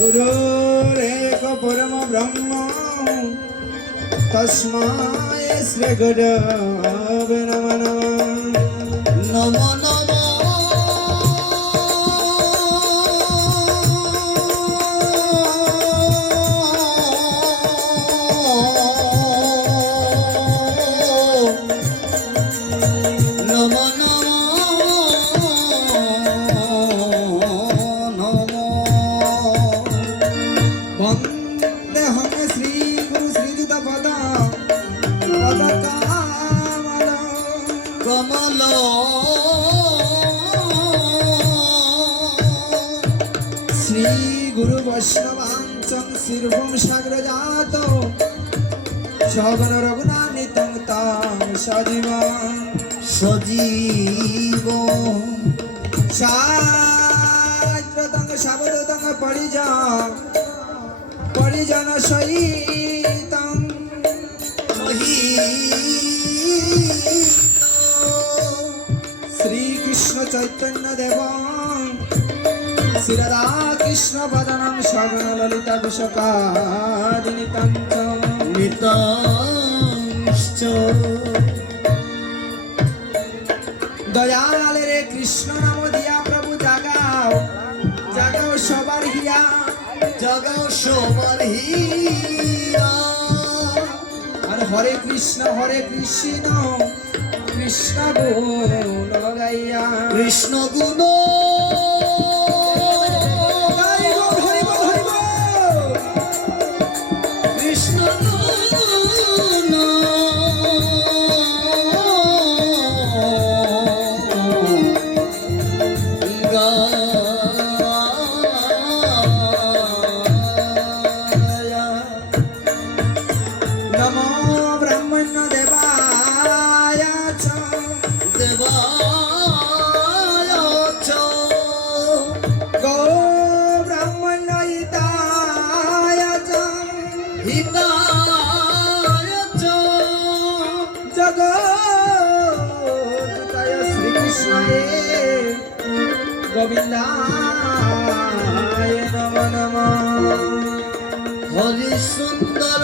गुरुरेक परम ब्रह्म तस्माय श्री गुरवे नमः नमः গুরু বৈষ্ণবাঞ্চং শিরভূম সাগর জাত সগণ রঘুনানিতং তাম সজীব সজীব সাগ্রতং সাবরতং পরিজা পরিজন সহিতং শ্রীকৃষ্ণ চৈতন্য দেব শ্রীরাধা কৃষ্ণ পদনম সগন ললিতা বিশকাদিনিতং চ নিতাংশ্চ দয়ালে রে কৃষ্ণ নাম দিয়া প্রভু জাগাও। জাগাও সবার জগৎ সবার হিয়া আর হরে কৃষ্ণ হরে কৃষ্ণ কৃষ্ণ গুণ গাইয়া। কৃষ্ণ গুণ। হরি গোবিন্দায় নম হরি সুন্দর